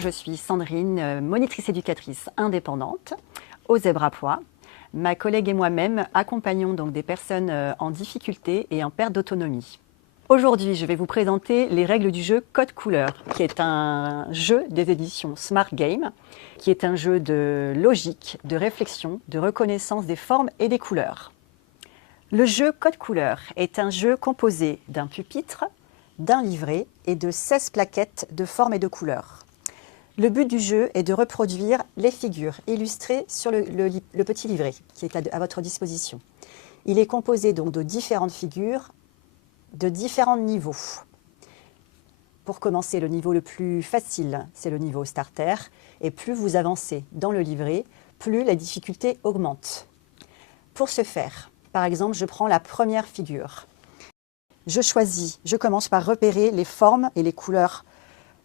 je suis Sandrine, monitrice éducatrice indépendante au Zebrapois. Ma collègue et moi-même accompagnons donc des personnes en difficulté et en perte d'autonomie. Aujourd'hui, je vais vous présenter les règles du jeu Code Couleur, qui est un jeu des éditions Smart Game, qui est un jeu de logique, de réflexion, de reconnaissance des formes et des couleurs. Le jeu Code Couleur est un jeu composé d'un pupitre, d'un livret et de 16 plaquettes de formes et de couleurs. Le but du jeu est de reproduire les figures illustrées sur le petit livret qui est à votre disposition. Il est composé donc de différentes figures de différents niveaux. Pour commencer, le niveau le plus facile, c'est le niveau starter. Et plus vous avancez dans le livret, plus la difficulté augmente. Pour ce faire, par exemple, je prends la première figure. Je commence par repérer les formes et les couleurs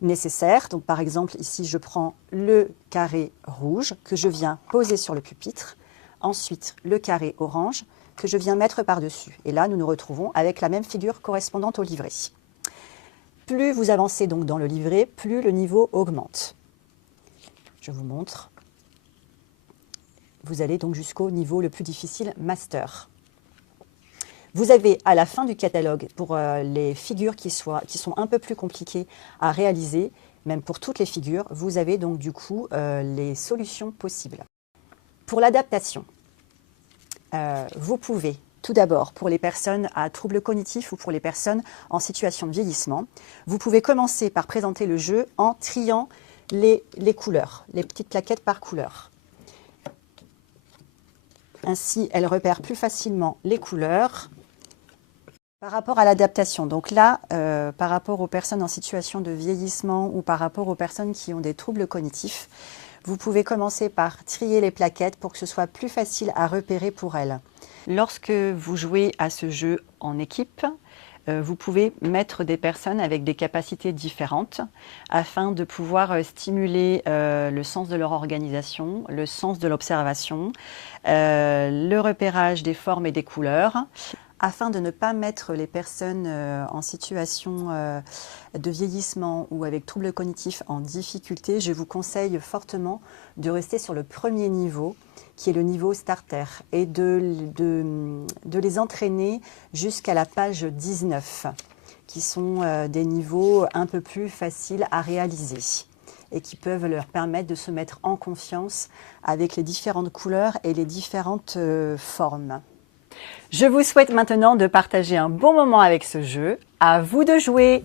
nécessaires. Donc par exemple, ici, je prends le carré rouge que je viens poser sur le pupitre. Ensuite, le carré orange que je viens mettre par-dessus. Et là, nous nous retrouvons avec la même figure correspondante au livret. Plus vous avancez donc dans le livret, plus le niveau augmente. Je vous montre. Vous allez donc jusqu'au niveau le plus difficile, Master. Vous avez à la fin du catalogue, pour les figures qui sont un peu plus compliquées à réaliser, même pour toutes les figures, vous avez donc du coup les solutions possibles. Pour l'adaptation, vous pouvez tout d'abord, pour les personnes à troubles cognitifs ou pour les personnes en situation de vieillissement, vous pouvez commencer par présenter le jeu en triant les couleurs, les petites plaquettes par couleur. Ainsi, elles repèrent plus facilement les couleurs. Par rapport à l'adaptation, donc là, par rapport aux personnes en situation de vieillissement ou par rapport aux personnes qui ont des troubles cognitifs, vous pouvez commencer par trier les plaquettes pour que ce soit plus facile à repérer pour elles. Lorsque vous jouez à ce jeu en équipe, vous pouvez mettre des personnes avec des capacités différentes afin de pouvoir stimuler le sens de leur organisation, le sens de l'observation, le repérage des formes et des couleurs. Afin de ne pas mettre les personnes en situation de vieillissement ou avec troubles cognitifs en difficulté, je vous conseille fortement de rester sur le premier niveau, qui est le niveau starter, et de les entraîner jusqu'à la page 19, qui sont des niveaux un peu plus faciles à réaliser et qui peuvent leur permettre de se mettre en confiance avec les différentes couleurs et les différentes formes. Je vous souhaite maintenant de partager un bon moment avec ce jeu. À vous de jouer!